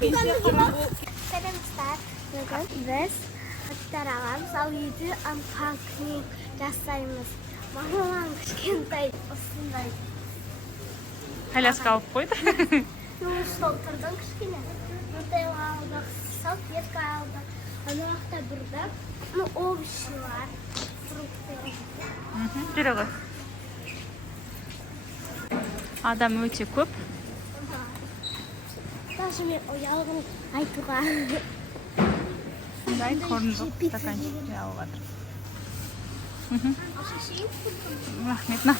Selamlar. Bugün biz tarafımız al yedi ampakni жасаймыз. Мамам кішкентай осындай. Коляска алып қойды. Стол тұрдың кішкене. Нутелла алдық, салфетка алдық. Ана жақта бірді. Овощилар, фрукты. Жүре ғой. Адам өте көп. Даже мен ұялғын айтуға. Дай орындық стаканчик алып жатыр. Рахмет, на.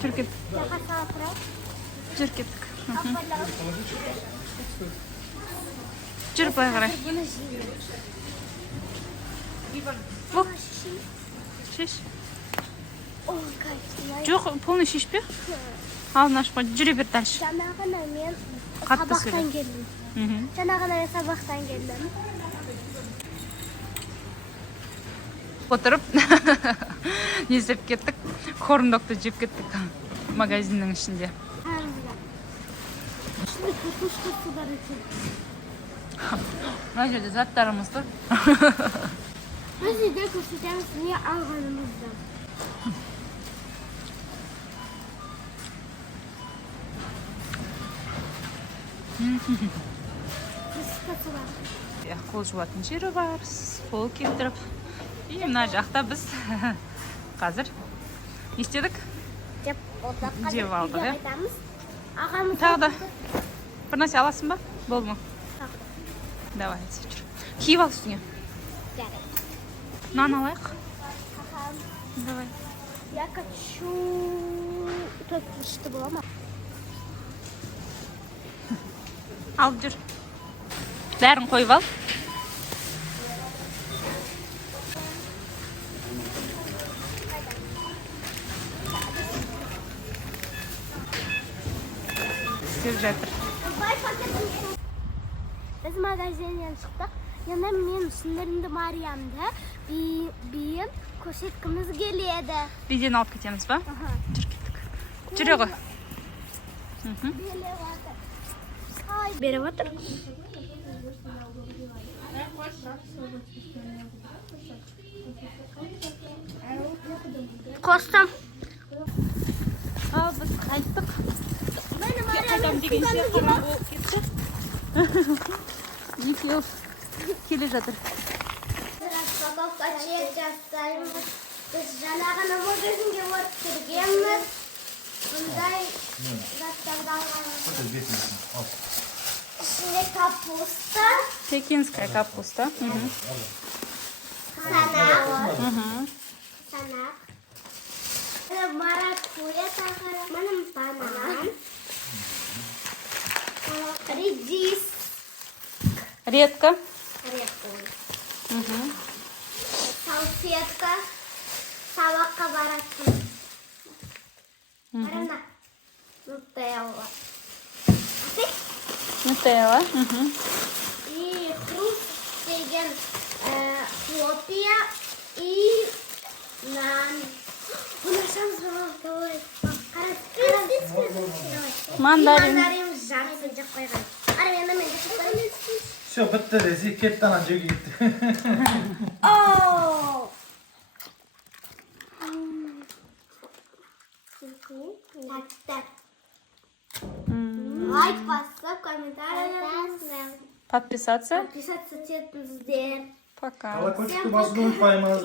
Жүр кет. Жүр кеттік. Жүр былай қарай. Оп. Шеш. Жоқ, полный шешпе. Алдын ашпа, жүре бер дальше. Жаңағына мен Қатты сабақтан келдім. Жаңағына мен сабақтан келдім. Отырып, не істеп кеттік? Хорндокты жеп кеттік магазиннің ішінде. Мына жерде заттарымыз тұр. Біз үйде көрсетеміз не алғанымызды. Қол жуатын жері бар, қол келтіріп. И мына жақта біз қазір не істедік? Жеп алдық, иә? Ағамыз Тағы да бір нәрсе аласың ба? Болды ма? Давай, жүр. Киіп ал үстіңе. Нан алайық. Давай. Я хочу төртінші бола ма? Алып жүр. Бәрін қойып ал. Істеп жатыр. Біз магазиннен шықтық. Енді мен сіңірімді Мариямды биін көрсеткіміз келеді. Биден алып кетеміз ба? Жүр кеттік. Жүре ғой. Беріп отыр. Қостым. Ал, біз қайттық. Қайдам деген сияқты болып кетті. Екеу келе жатыр. Распаковка чек жасаймыз. Біз жаңағына магазинге барып кіргенбіз. Бұндай заттарды алғанбыз. İçinde kapusta. Пекинская капуста. Sanak. Sanak. Marakuya benim banan. Редис. Редька. Салфетка. Табаққа баратын. Барана. Нутелла. Нутелла. И хруст деген хлопья и нан. Мандарин. Мандарин жарысын жақ қойған. Ары енді мен жақ қойған. Все, бітті десе, кетті ана жеге кетті. Ооо! Так. Лайк басып, комментарий жазыңыздар. Подписаться. Подписаться етіңіздер. Пока. Колокольчикті басуды ұмытпаймыз.